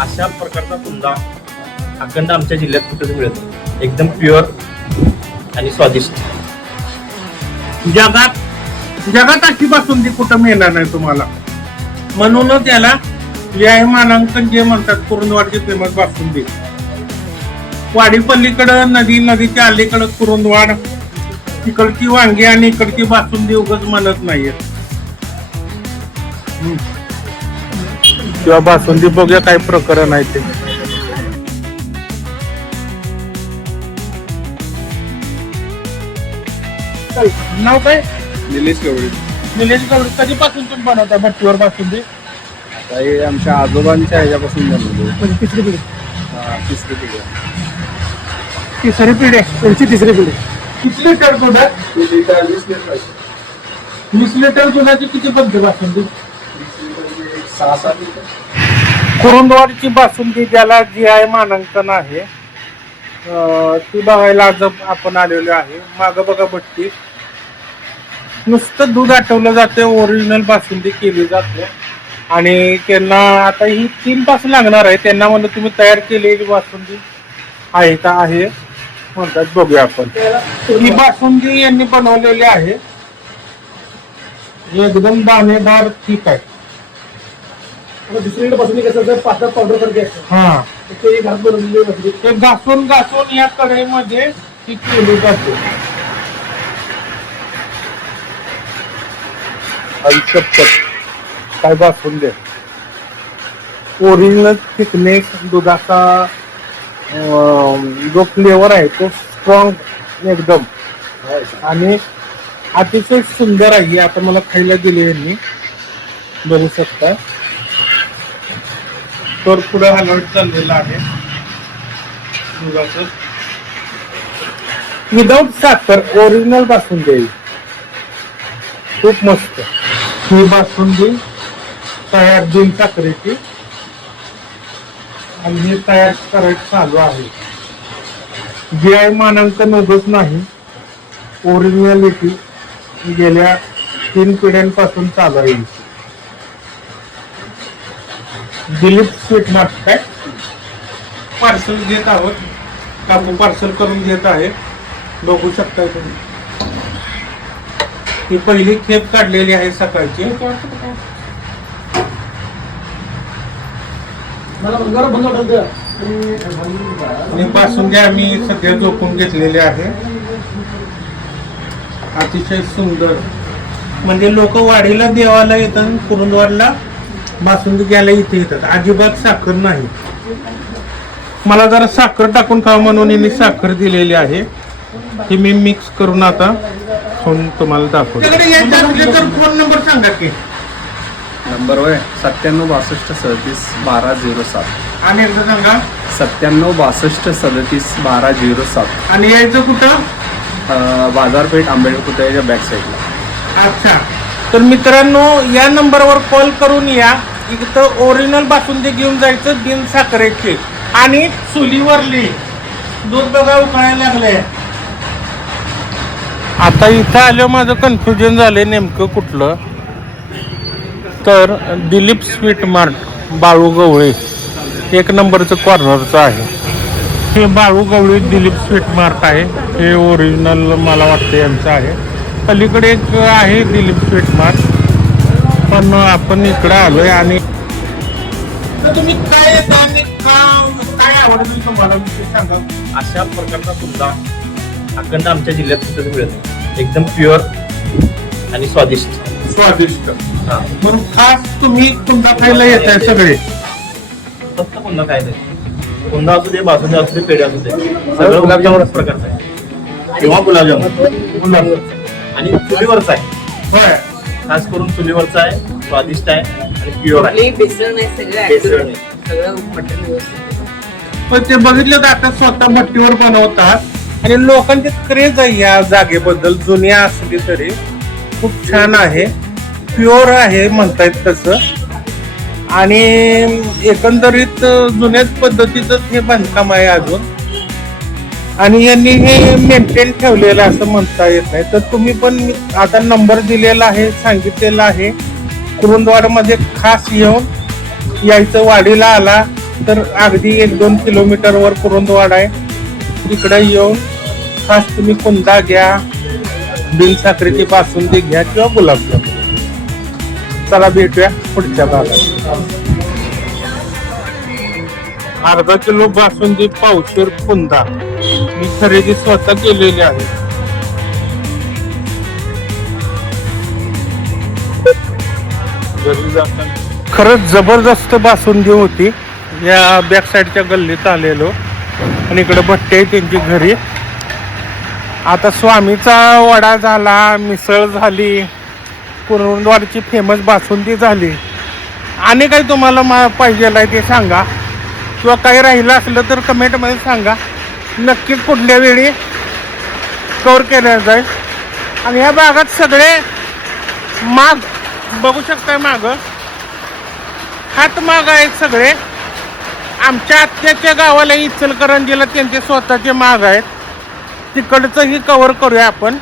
अशा प्रकारचा कुंदा अखंड आमच्या जिल्ह्यात कुठेच मिळत नाही. एकदम प्युअर आणि स्वादिष्ट. जगात अशी बासुंदी कुठं मिळणार नाही तुम्हाला. म्हणूनच याला व्याय मानांकन जे म्हणतात कुरुंदवाडची फेमस बासुंदी. वाडी पल्लीकडं नदीच्या अलीकडं कुरुंदवाड, तिकडची वांगी आणि इकडची बासुंदी उगाच म्हणत नाहीये. किंवा बासुंदी बघूया काय प्रकरण आहे ते. नाव काय? निलेश गवळी. निलेश गवळी. कधीपासून तुम्ही बनवता भट्टीवर बासुंदी? काही आमच्या आजोबांच्या ह्याच्यापासून बनवलो. म्हणजे तिसरी पिढी. तिसरी पिढी. तिसरी पिढी. त्यांची तिसरी पिढी. किती लिटर दूध आहे? 20 लिटर दुधाची किती बनते बासुंदी? 6-7 लिटर. कुरुंदवाडची बासुंदी ज्याला GI मानांकन आहे ती बघायला आज आपण आलेलो आहे. मागं बघा भट्टी. नुसतं दूध आटवलं जाते. ओरिजिनल बासुंदी केली जाते. आणि त्यांना आता ही 3 तास लागणार आहे. त्यांना म्हणलं तुम्ही तयार केलेली बासुंदी आहे का आहे म्हणतात. बघूया आपण. ही बासुंदी यांनी बनवलेली आहे. एकदम दाणेदार ठीक आहे. दुसरीकडे बासुंदी कसं पातळ पावडर करते असतं. हा ते घास बनवलेली बासुंदी. ते घासून या कढईमध्ये ती केली जाते. काय बासुंदी. ओरिजिनल थिकनेस दुधाचा जो फ्लेवर आहे तो स्ट्रॉंग एकदम आणि अतिशय सुंदर आहे. आता मला खायला दिली यांनी बघू शकता. तर पुढे हलवट चाललेला आहे दुधाचं. विदाउट साखर ओरिजिनल बासुंदी आहे. खूप मस्त. ही बासुंदी तयार बिन साखरेची आणि हे तयार करायचं चालू आहे. GI मानांकन उगच नाही. ओरिजिनॅलिटी गेल्या 3 पिढ्यांपासून चालू आहे. दिलीप स्वीट मार्ट काय पार्सल घेत आहोत. काकू पार्सल करून घेत आहे. बघू शकता तुम्ही. ही पहिली खेप काढलेली आहे सकाळची. मला जरा बंद वाटत. आणि बासुंदी आम्ही सध्या झोपून घेतलेली आहे. अतिशय सुंदर. म्हणजे लोक वाडीला देवाला येतात, कुरुंदवाडला बासुंदी घ्यायला इथे येतात. अजिबात साखर नाही. मला जरा साखर टाकून खावा म्हणून यांनी साखर दिलेली आहे. ही मी मिक्स करून आता तुम्हाला दाखवतो. फोन नंबर सांगा की. नंबर होय 97 62 37 12 07. आणि एकदा सांगा. 97 62 37 12 07. आणि यायचं कुठं? बाजारपेठ आंबेडकर पुतळ्याच्या बॅक साईडला. अच्छा. तर मित्रांनो या नंबरवर कॉल करून या. इथं ओरिजिनल बासुंदी घेऊन जायचं बिन साखरेची. आणि चुलीवरली दूध बघा उकळायला लागले. आता इथं आलं माझं कन्फ्युजन झालंय नेमकं कुठलं. तर दिलीप स्वीट मार्ट बाळू गवळे 1 नंबरचं कॉर्नरचं आहे. हे बाळू गवळी दिलीप स्वीट मार्ट आहे. हे ओरिजिनल मला वाटतं यांचं आहे. पलीकडे एक आहे दिलीप स्वीट मार्ट. पण आपण इकडं आलोय. आणि तुम्ही काय आवडतं तुम्हाला सांगा. अशा प्रकारचा कुंदा अखंड आमच्या जिल्ह्यात कुठेच मिळत नाही. एकदम प्युअर आणि स्वादिष्ट. हा. म्हणून खास तुम्ही कुंदा खायला येत आहे सगळे. फक्त कुंदा काय नाही. कुंदा असू दे, बासुंदी असू दे, पेढे असू दे, सगळं गुलाबजामुनच प्रकारचं आहे. किंवा गुलाबजामुन आणि चुलीवरचा आहे. होय. खास करून चुलीवरचा आहे. स्वादिष्ट आहे आणि प्युअर आहे. बेसन नाही सगळं बेसन नाही. सगळं मटण व्यवस्थित. पण ते बघितलं तर आता स्वतः भट्टीवर बनवतात आणि लोकांची क्रेज आहे या जागेबद्दल. जुन्या असली तरी खूप छान आहे. प्युअर आहे म्हणतायत तसं. आणि एकंदरीत जुन्याच पद्धतीचं हे बांधकाम आहे अजून. आणि यांनी हे मेंटेन ठेवलेलं असं म्हणता येत नाही. तर तुम्ही पण आता नंबर दिलेला आहे, सांगितलेला आहे. कुरुंदवाडमध्ये खास येऊन यायचं. वाडीला आला तर अगदी 1-2 किलोमीटरवर कुरुंदवाड आहे. इकडे येऊन खास तुम्ही कुंदा घ्या, बिनसाखरेची बासुंदी घ्या किंवा गुलाबजाम. चला भेटूया पुढच्या भागात. अर्धा किलो बासुंदी, पावशेर कुंदा मी खरेदी स्वतः केलेली आहे. खरंच जबरदस्त बासुंदी होती. या बॅक साईडच्या गल्लीत आलेलो आणि इकडे भट्टी आहे त्यांची घरी. आता स्वामीचा वडा झाला, मिसळ झाली, कुरुंदवाडची फेमस बासुंदी झाली. आणि काही तुम्हाला पाहिजे आहे ते सांगा, किंवा काही राहिलं असलं तर कमेंटमध्ये सांगा. नक्कीच पुढल्या वेळी कव्हर केल्या जाईल. आणि या भागात सगळे माग बघू शकताय, माग हातमाग आहेत सगळे. आमच्या आत्याच्या गावाला इचलकरंजीला त्यांचे स्वतःचे माग आहेत. तिकडचंही कव्हर करूया आपण.